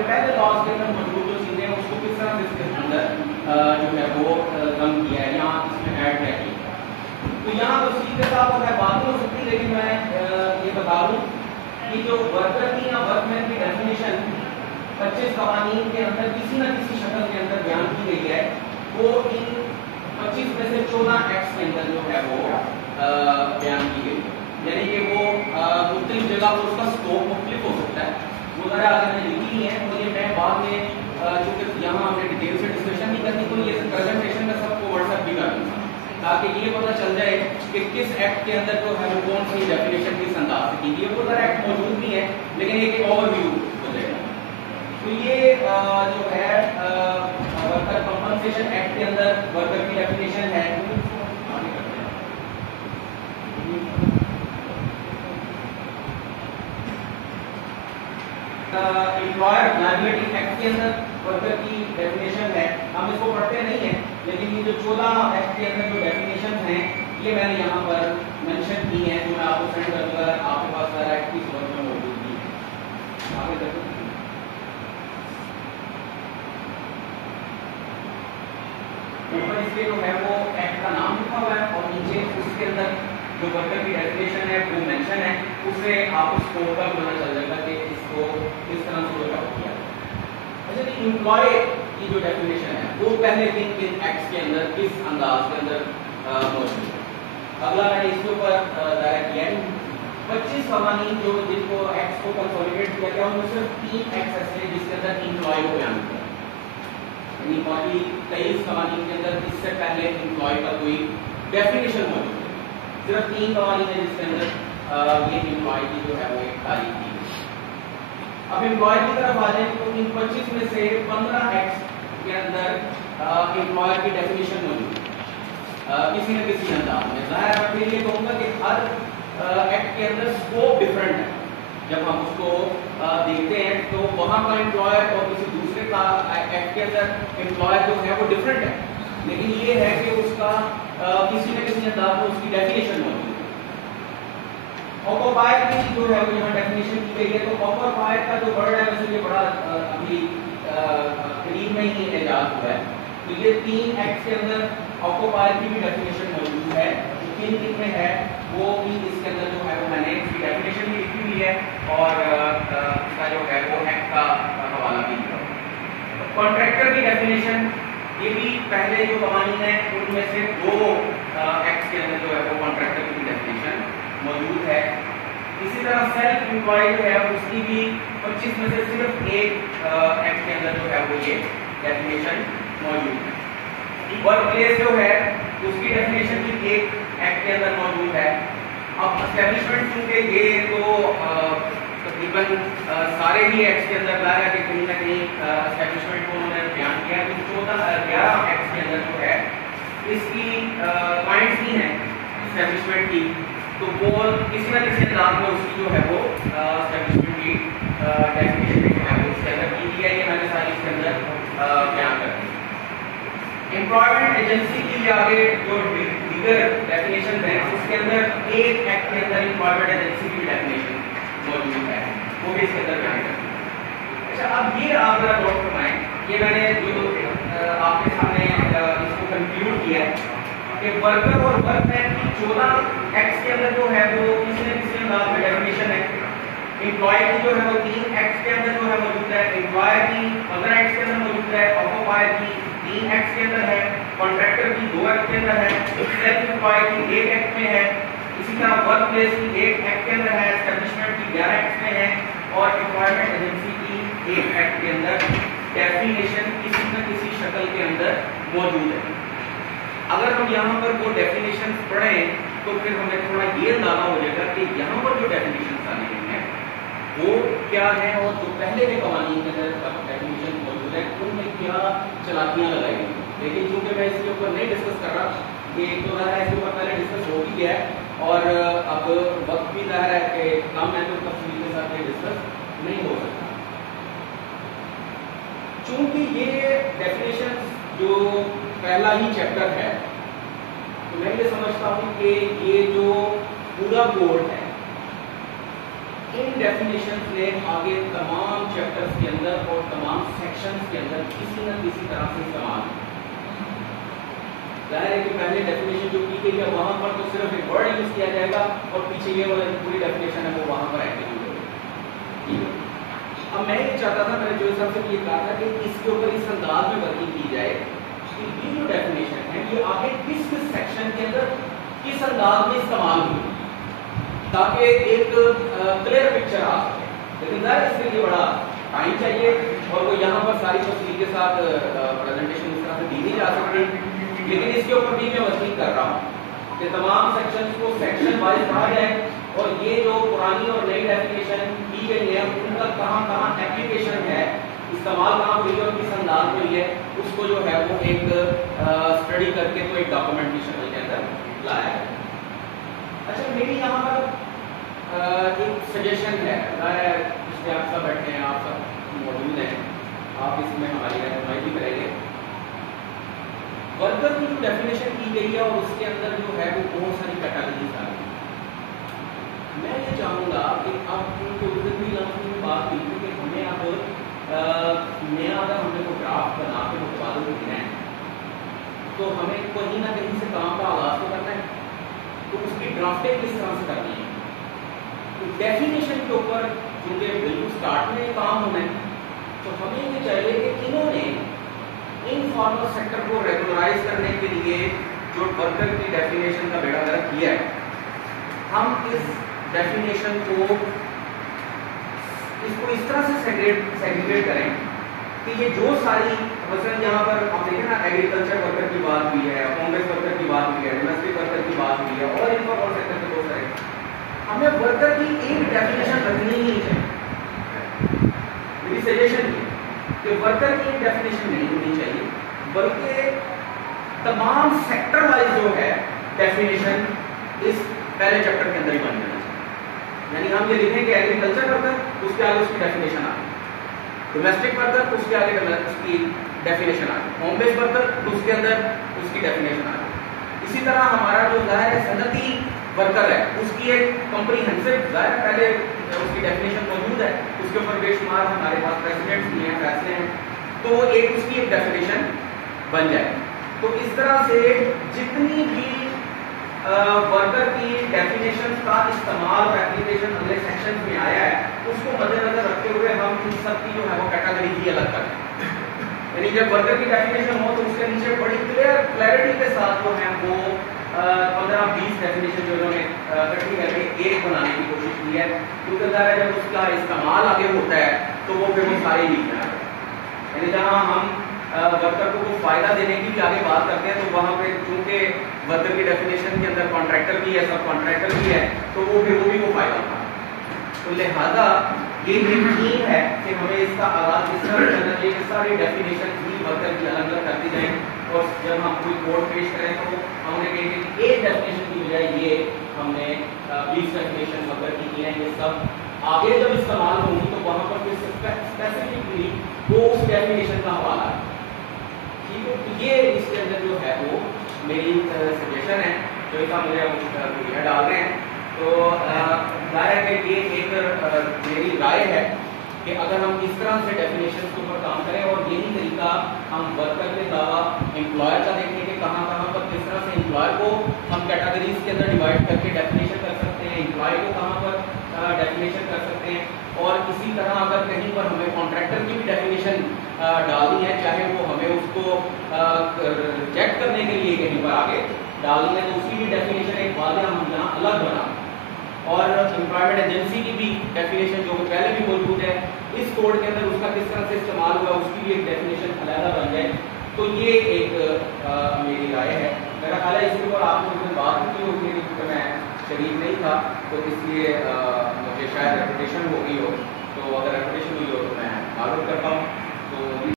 جو پہلے لاس کے اندر موجود جو چیزیں ہیں اس کو کس طرح سے اس کے اندر جو ہے وہ ضم کیا ہے یہاں اس میں ایڈ کیا کیا. تو یہاں تفصیل کے ساتھ ہے بات ہو سکتی ہے، لیکن میں یہ بتا دوں کہ جو ورکر کی یا ورک مین کی ڈیفینیشن 25 قوانین کے اندر کسی نہ کسی شکل کے اندر بیان کی گئی ہے، وہ ان 25 میں سے 14 ایکٹس کے اندر جو ہے وہ بیان کی گئی ہے. یعنی کہ وہ مختلف جگہ پر اس کا اسکوپ مختلف ہو سکتا ہے. وہ ذرا اگر میں نے لکھی ہے تو یہ میں بعد میں چونکہ یہاں ہم نے ڈیٹیل سے ڈسکشن نہیں کرنی تو یہ پریزنٹیشن میں سب کو واٹس ایپ بھی کر دوں گا تاکہ یہ پتہ چل جائے کہ کس ایکٹ کے اندر جو ہے وہ کون سی ڈیفینیشن کس انداز سے کی گئی ہے. وہ ذرا ایکٹ موجود بھی ہے لیکن ایک اوور ویو ہو جائے گا. تو یہ جو ہے ورکر کمپنسیشن ایکٹ کے اندر ورکر کی ڈیفینیشن ہے. امپلائر لائبلٹی ایکٹ کے اندر ورکر کی ڈیفینیشن ہے. ہم اس کو پڑھتے نہیں ہیں لیکن یہ جو 14 ایکٹ کے اندر جو ڈیفینیشن ہیں یہ میں نے یہاں پر مینشن کی ہیں جو میں آپ کو سینڈ کر دوں گا. آپ کے پاس ذرا ایکٹ کی صورت میں موجود بھی ہے. آگے دیکھیں اوپر اس کے جو ہے وہ ایکٹ کا نام لکھا ہوا ہے اور نیچے اس کے اندر جو ورکر کی ڈیفینیشن ہے وہ مینشن ہے. اس سے آپ اس کو کا پتہ چل جائے گا کہ اس کو کس طرح سے ورک آؤٹ کیا. اچھا جی امپلائی کی جو ڈیفینیشن ہے وہ پہلے دن کن ایکٹس کے اندر کس انداز کے اندر موجود ہے. اگلا میں نے اس کے اوپر دائرہ کیا ہے 25 قوانین جو جن کو ایکٹس کو کنسولیڈیٹ کیا گیا ان میں صرف 3 ایکٹس ایسے ہیں جس کے اندر امپلائی کو بیان کیا. یعنی باقی 23 قوانین کے اندر اس سے پہلے امپلائی کا کوئی ڈیفینیشن موجود ہے. صرف 3 قوانین ہیں جس کے اندر یہ امپلائی کی جو ہے وہ ایک تعریف کی ہے. اب امپلائی کی طرف آ جائیں تو ان 25 میں سے 15 ایکٹس کے اندر امپلائی کی ڈیفینیشن موجود ہے کسی نہ کسی انداز میں. ظاہر ہے میں یہ کہوں گا کہ ہر ایکٹ کے اندر اسکوپ ڈفرینٹ ہے. جب ہم اس کو دیکھتے ہیں تو وہاں کا امپلائر اور کسی دوسرے کا ایکٹ کے اندر امپلائر جو ہے وہ ڈفرینٹ ہے، لیکن یہ ہے کہ اس کا کسی نہ کسی انداز میں اس کی ڈیفینیشن موجود ہے. آکوپائر کی جو ہے وہ یہاں ڈیفینیشن کی گئی ہے. تو آکوپائر کا جو ورڈ ہے ویسے یہ بڑا ابھی قریب میں ہی ایجاد ہوا ہے. تو یہ 3 ایکٹس کے اندر آکوپائر کی بھی ڈیفینیشن موجود ہے. جو 3 میں ہے وہ بھی اس کے اندر جو ہے وہ میں نے اس کی ڈیفینیشن بھی لکھی ہوئی ہے اور اس کا جو ہے وہ ایکٹ کا حوالہ بھی دیا. کانٹریکٹر کی ڈیفینیشن یہ بھی پہلے جو قوانین ہیں ان میں سے 2 ایکٹس کے اندر جو ہے وہ کانٹریکٹر کی ڈیفینیشن موجود ہے. اسی طرح سیلف امپلائی جو ہے اس کی بھی 25 میں سے صرف ایک ایکٹ کے اندر جو ہے وہ یہ ڈیفینیشن موجود ہے. ورک پلیس جو ہے اس کی ڈیفینیشن بھی ایک ایکٹ کے اندر موجود ہے. اب اسٹیبلشمنٹ کیونکہ یہ تو تقریباً سارے ہی ایکٹس کے اندر ظاہر ہے کہ کہیں نہ کہیں اسٹیبلشمنٹ کو انہوں نے بیان کیا ہے. تو 11 ایکٹس کے اندر جو ہے اس کی پوائنٹس ہی ہیں اسٹیبلشمنٹ کی. تو وہ کسی نہ کسی انداز میں اس کی جو ہے وہ اسٹیبلشمنٹ کی ڈیفینیشن جو ہے وہ اس کے اندر کی ہے. یہ میں نے ساری اس کے اندر بیان کر دی. امپلائمنٹ ایجنسی کی آگے جو دیگر ڈیفینیشن ہیں اس کے اندر ایک ایکٹ کے اندر امپلائمنٹ ایجنسی کی ڈیفینیشن موجود ہے وہ بھی اس کے اندر بیان کرتی ہے. اچھا اب یہ آپ ذرا نوٹ فرمائیں یہ میں نے جو آپ کے سامنے اس کو کنکلوڈ کیا ہے کہ ورکر اور ورک مین کی 14 ایکٹس کے اندر جو ہے وہ کسی نہ کسی انداز میں ڈیفینیشن ہے. امپلائی کی جو ہے وہ 3 ایکٹس کے اندر جو ہے موجود ہے. امپلائر کی 15 ایکٹس کے اندر موجود ہے. آکوپائر کی 3 ایکٹس کے اندر ہے. کانٹریکٹر کی 2 ایکٹ کے اندر ہے. سیلف امپلائی کی 1 ایکٹ میں ہے. اسی طرح ورک پلیس کی 1 ایکٹ کے اندر ہے. اسٹیبلشمنٹ کی 11 ایکٹس میں ہے اور امپلائمنٹ ایجنسی کی 1 ایکٹ کے اندر ڈیفینیشن کسی نہ کسی شکل کے اندر موجود ہے. اگر ہم یہاں پر وہ ڈیفینیشن پڑھیں تو پھر ہمیں تھوڑا یہ اندازہ ہو جائے گا کہ یہاں پر جو ڈیفینیشن آنے ہیں وہ کیا ہیں اور جو پہلے کے قوانین کے اندر ڈیفینیشن موجود ہے ان میں کیا چلاکیاں لگائی گئی. لیکن چونکہ میں اس کے اوپر نہیں ڈسکس کر رہا کہ ایک تو ظاہر ہے اس کے اوپر پہلے ڈسکس ہو بھی گیا ہے اور اب وقت بھی ظاہر ہے کہ کم ہے تو تفصیل کے ساتھ یہ ڈسکس نہیں ہو سکتا. چونکہ یہ ڈیفینیشن جو پہلا ہی چیپٹر ہے تو میں یہ سمجھتا ہوں کہ یہ جو پورا کوڈ ہے ان ڈیفینیشنز نے آگے تمام چیپٹرز کے اندر अंदर और तमाम सेक्शंस के अंदर किसी न किसी तरह से इस्तेमाल है। जाहिर है कि पहले डेफिनेशन जो की गई है वहाँ पर तो सिर्फ एक वर्ड यूज किया जाएगा और पीछे ये वाला पूरी डेफिनेशन है वो वहाँ पर एक्टिव होगी। अब मैं ये चाहता था, मैंने जो सबसे ये कहा था कि इसके ऊपर इस अंदाज में वर्किंग की जाए कि ये जो डेफिनेशन है ये आगे किस किस सेक्शन के अंदर किस अंदाज में इस्तेमाल हुई, ताकि एक क्लियर पिक्चर आ सके। लेकिन ज़ाहिर इसके लिए बड़ा टाइम चाहिए और वो यहाँ पर सारी तफसील के साथ प्रेजेंटेशन इस तरह से दी नहीं जा सकती। लेकिन इसके ऊपर भी मैं वर्किंग कर रहा हूँ कि तमाम सेक्शंस को सेक्शन वाइज पढ़ा जाए और ये जो पुरानी और नई डेफिनेशन की गई है उनका कहाँ कहाँ एप्लीकेशन है, इस्तेमाल कहाँ हुई है और किस अंदाज में हुई है, उसको जो है वो एक स्टडी करके तो एक डॉक्यूमेंट की शक्ल के अंदर लाया है। अच्छा, मेरी यहाँ पर एक सजेशन है, इसमें आप सब बैठे हैं, आप सब मौजूद हैं, आप इसमें हमारी रहनुमाई भी करेंगे। वर्कर की जो डेफिनेशन की गई है और उसके अंदर जो है वो बहुत सारी कैटेगरीज आ गई। मैं ये चाहूँगा कि अब उनके उर्दू लफ्ज़ में बात हुई थी कि हमें अब नया अगर हमने को ड्राफ्ट बना के मुतबादल देना है तो हमें कहीं ना कहीं से काम का आगाज़ तो करना है, तो उसकी ड्राफ्टिंग किस तरह से करनी है। तो डेफिनेशन के ऊपर क्योंकि बिल्कुल स्टार्ट में काम होना है, तो हमें ये चाहिए कि इन्होंने इनफॉर्मल सेक्टर को रेगुलराइज करने के लिए जो वर्कर की डेफिनेशन का बेड़ा गर्क किया है, हम इस डेफिनेशन को इसको इस तरह से सेग्रीगेट करें कि ये जो सारी मसलन यहाँ पर आप देखें ना, एग्रीकल्चर वर्कर की बात हुई है, होम बेस्ड वर्कर की बात हुई है, डोमेस्टिक वर्कर की बात हुई है और इनफॉर्मल सेक्टर के बहुत सारे, हमें वर्कर की एक डेफिनेशन रखनी ही चाहिए। मेरी सजेशन ये कि वर्कर की एक डेफिनेशन नहीं होनी चाहिए, बल्कि तमाम सेक्टर वाइज जो है डेफिनेशन इस पहले चैप्टर के अंदर ही बन जाना चाहिए। यानी हम ये लिखें कि एग्रीकल्चर वर्कर, उसके आगे उसकी डेफिनेशन आ गई, डोमेस्टिक वर्कर उसके आगे उसकी डेफिनेशन आ गई, होम बेस्ड वर्कर उसके अंदर उसकी डेफिनेशन आ गई। इसी तरह हमारा जो ज़ाहिर सनती वर्कर है उसकी एक कॉम्प्रिहेंसिव ज़ाहिर पहले उसकी डेफिनेशन मौजूद है, उसके ऊपर बेशुमार हमारे पास प्रेसिडेंट्स भी हैं, फैसले हैं, तो एक उसकी एक डेफिनेशन बन जाए। तो इस तरह से जितनी भी वर्कर की डेफिनेशन का इस्तेमाल और एप्लीकेशन अगले सेक्शन में आया है उसको मद्देनजर रखते हुए हम इन सब की जो है वो कैटेगरी ही अलग करें। यानी जब वर्कर की डेफिनेशन हो तो उसके नीचे बड़ी क्लैरिटी के साथ जो है वो 15-20 डेफिनेशन जो उन्होंने इकट्ठी करके एक बनाने की कोशिश की है, क्योंकि जब उसका इस्तेमाल आगे होता है तो वो फिर वो सारी लिखना है। यानी जहाँ हम वर्कर को फायदा देने की भी आगे बात करते हैं तो वहाँ पे चूंकि वर्कर की डेफिनेशन के अंदर कॉन्ट्रैक्टर भी है, सब कॉन्ट्रैक्टर भी है, तो वो फिर वो भी वो फायदा उठा। तो लिहाजा ये थीम है कि हमें इसका आगाज इस तरह करना चाहिए कि सारी डेफिनेशन भी वर्कर की अलग अलग करती जाए और जब हम कोई कोड पेश करें तो हमने कहेंगे कि एक डेफिनेशन की बजाय ये हमने 20 डेफिनेशन वर्कर की की है, ये सब आगे जब इस्तेमाल होंगी तो वहाँ पर फिर स्पेसिफिकली वो उस डेफिनेशन का हवाला है। ठीक है, तो ये इसके अंदर जो है वो मेरी सजेशन है जो इसका मुझे डाल रहे हैं। तो जाहिर है कि ये एक मेरी राय है कि अगर हम इस तरह से डेफिनेशन के ऊपर काम करें और यही तरीका हम वर्कर के अलावा एम्प्लॉयर का देखें कि कहाँ कहाँ पर किस तरह से एम्प्लॉयर को हम कैटेगरीज के अंदर डिवाइड करके डेफिनेशन कर सकते हैं, एम्प्लॉय को कहाँ पर डेफिनेशन कर सकते हैं, और इसी तरह अगर कहीं पर हमें कॉन्ट्रैक्टर की भी डेफिनेशन डालनी है, चाहे वो हमें उसको रिजेक्ट करने के लिए कहीं पर आगे डालनी है तो उसकी भी डेफिनेशन एक वादे हम यहाँ अलग बना, और एम्प्लॉयमेंट एजेंसी की भी डेफिनेशन जो पहले भी मौजूद है इस कोड के अंदर उसका किस तरह से इस्तेमाल हुआ उसकी भी एक डेफिनेशन अलग बन जाए। तो ये एक मेरी राय है। मेरा ख्याल है इसके ऊपर आपने मुझसे बात की होगी क्योंकि मैं शरीक नहीं था तो इसलिए मुझे शायद रेपुटेशन हो गई हो, तो अगर रेपुटेशन हुई हो तो मैं मालूम करता हूँ। तो